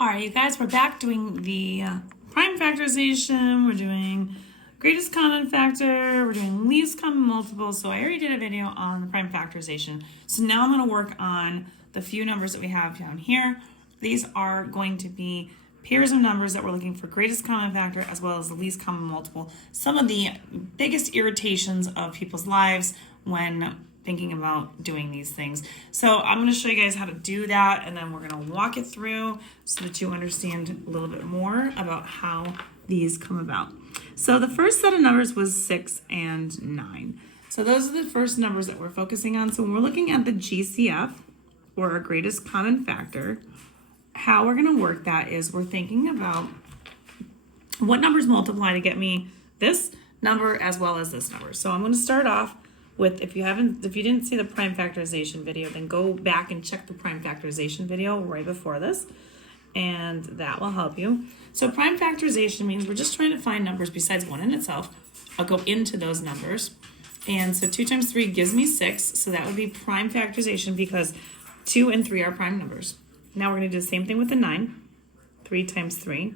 All right, you guys, we're back doing the prime factorization. We're doing greatest common factor. We're doing least common multiple. So I already did a video on the prime factorization. So now I'm going to work on the few numbers that we have down here. These are going to be pairs of numbers that we're looking for greatest common factor as well as the least common multiple. Some of the biggest irritations of people's lives when thinking about doing these things. So I'm going to show you guys how to do that, and then we're going to walk it through so that you understand a little bit more about how these come about. So the first set of numbers was 6 and 9. So those are the first numbers that we're focusing on. So when we're looking at the GCF, or our greatest common factor, how we're going to work that is we're thinking about what numbers multiply to get me this number as well as this number. So I'm going to start off with, if you didn't see the prime factorization video, then go back and check the prime factorization video right before this, and that will help you. So prime factorization means we're just trying to find numbers besides 1 in itself. I'll go into those numbers. And so 2 times 3 gives me 6, so that would be prime factorization because 2 and 3 are prime numbers. Now we're going to do the same thing with the 9, 3 times 3.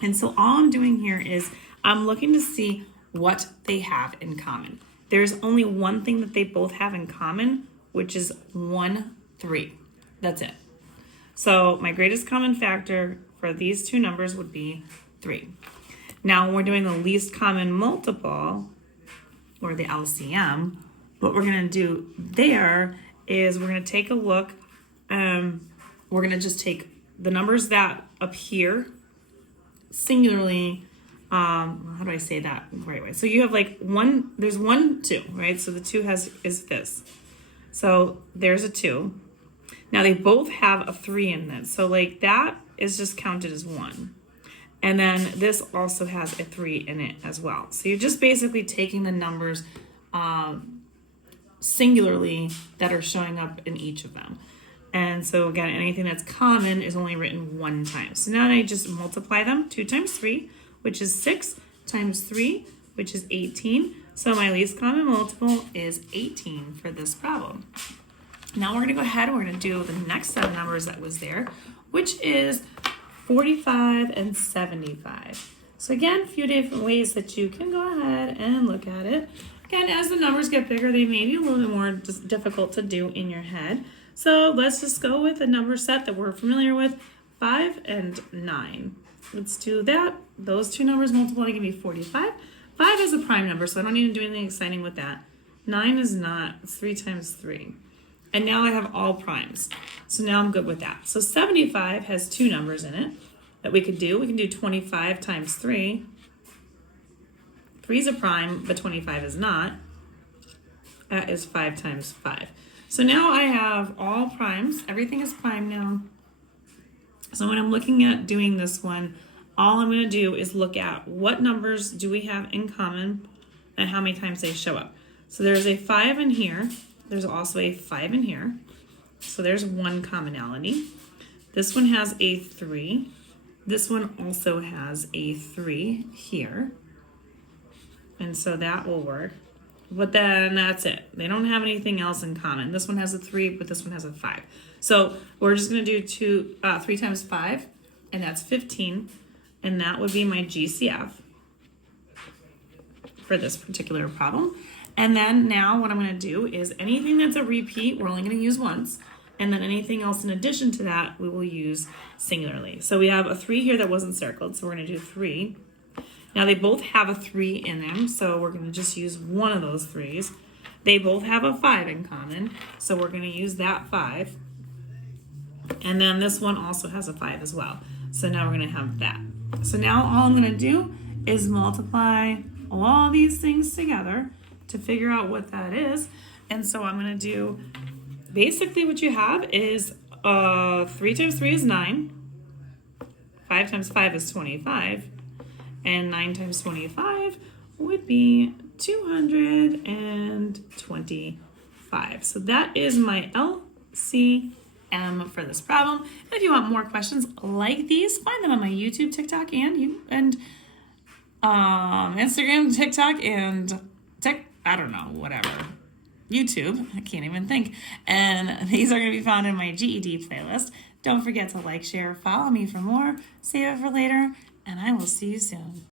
And so all I'm doing here is I'm looking to see what they have in common. There's only one thing that they both have in common, which is 1, 3. That's it. So my greatest common factor for these two numbers would be 3. Now when we're doing the least common multiple, or the LCM, what we're going to do there is we're going to take a look. We're going to just take the numbers that appear singularly. How do I say that the right way? So you have like there's 1, 2, right? So the 2 is this. So there's a 2. Now they both have a 3 in this. So like that is just counted as 1. And then this also has a 3 in it as well. So you're just basically taking the numbers singularly that are showing up in each of them. And so again, anything that's common is only written 1 time. So now I just multiply them. 2 times 3, which is 6, times 3, which is 18. So my least common multiple is 18 for this problem. Now we're going to go ahead and we're going to do the next set of numbers that was there, which is 45 and 75. So again, a few different ways that you can go ahead and look at it. Again, as the numbers get bigger, they may be a little bit more difficult to do in your head. So let's just go with a number set that we're familiar with, 5 and 9. Let's do that. Those two numbers multiply to give me 45. 5 is a prime number, so I don't need to do anything exciting with that. 9 is not. It's 3 times 3. And now I have all primes. So now I'm good with that. So 75 has 2 numbers in it that we could do. We can do 25 times 3. 3 is a prime, but 25 is not. That is 5 times 5. So now I have all primes. Everything is prime now. So when I'm looking at doing this one, all I'm going to do is look at what numbers do we have in common and how many times they show up. So there's a 5 in here. There's also a 5 in here. So there's one commonality. This one has a 3. This one also has a 3 here. And so that will work. But then that's it. They don't have anything else in common. This one has a 3, but this one has a 5. So we're just going to do 3 times 5, and that's 15. And that would be my GCF for this particular problem. And then now what I'm going to do is anything that's a repeat, we're only going to use once. And then anything else in addition to that, we will use singularly. So we have a 3 here that wasn't circled, so we're going to do 3. Now they both have a 3 in them, so we're going to just use one of those 3s. They both have a 5 in common, so we're going to use that 5. And then this one also has a 5 as well. So now we're going to have that. So now all I'm going to do is multiply all these things together to figure out what that is. And so I'm going to do, basically what you have is 3 times 3 is 9. 5 times 5 is 25. And 9 times 25 would be 225. So that is my LCM for this problem. And if you want more questions like these, find them on my YouTube, TikTok, and Instagram, TikTok, and I don't know, whatever. YouTube. I can't even think. And these are going to be found in my GED playlist. Don't forget to like, share, follow me for more, save it for later, and I will see you soon.